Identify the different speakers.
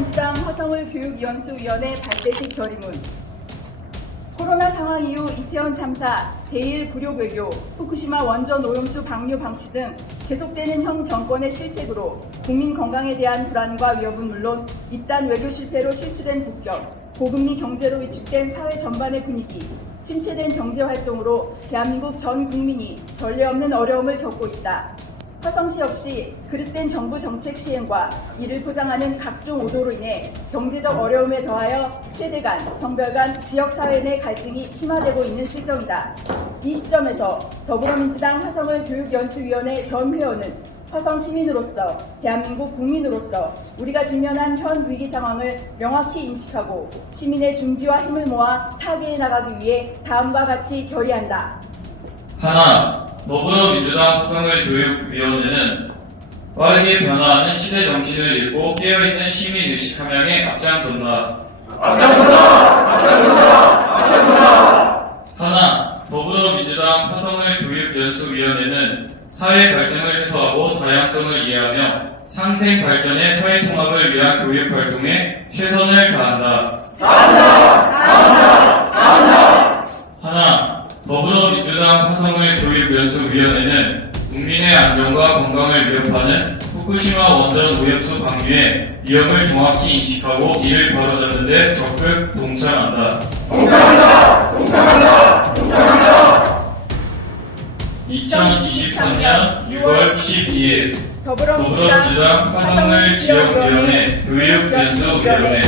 Speaker 1: 더불어민주당 화성을 교육연수위원회 발대식 결의문 코로나 상황 이후 이태원 참사, 대일 불효 외교, 후쿠시마 원전 오염수 방류 방치 등 계속되는 형 정권의 실책으로 국민 건강에 대한 불안과 위협은 물론 이딴 외교 실패로 실추된 국격, 고금리 경제로 위축된 사회 전반의 분위기, 침체된 경제 활동으로 대한민국 전 국민이 전례 없는 어려움을 겪고 있다. 화성시 역시 그릇된 정부 정책 시행과 이를 포장하는 각종 오도로 인해 경제적 어려움에 더하여 세대 간, 성별 간, 지역사회 내 갈등이 심화되고 있는 실정이다. 이 시점에서 더불어민주당 화성을 교육연수위원회 전 회원은 화성 시민으로서 대한민국 국민으로서 우리가 직면한 현 위기 상황을 명확히 인식하고 시민의 중지와 힘을 모아 타개해 나가기 위해 다음과 같이 결의한다.
Speaker 2: 하나, 더불어민주당 화성을교육위원회는 빠르게 변화하는 시대 정신을 읽고 깨어있는 시민 의식 함양에 앞장선다. 하나, 더불어민주당 화성을교육연수위원회는 사회 갈등을 해소하고 다양성을 이해하며 상생 발전의 사회 통합을 위한 교육 활동에 최선을 다한다. 하나, 화성을 교육연수위원회는 국민의 안전과 건강을 위협하는 후쿠시마 원전 오염수 방류의 위험을 정확히 인식하고 이를 바로잡는 데 적극 동참한다. 동참한다! 동참한다! 동참한다! 2023년 6월 12일
Speaker 1: 더불어민주당
Speaker 2: 더불어민주당 화성을 지역위원회 교육연수위원회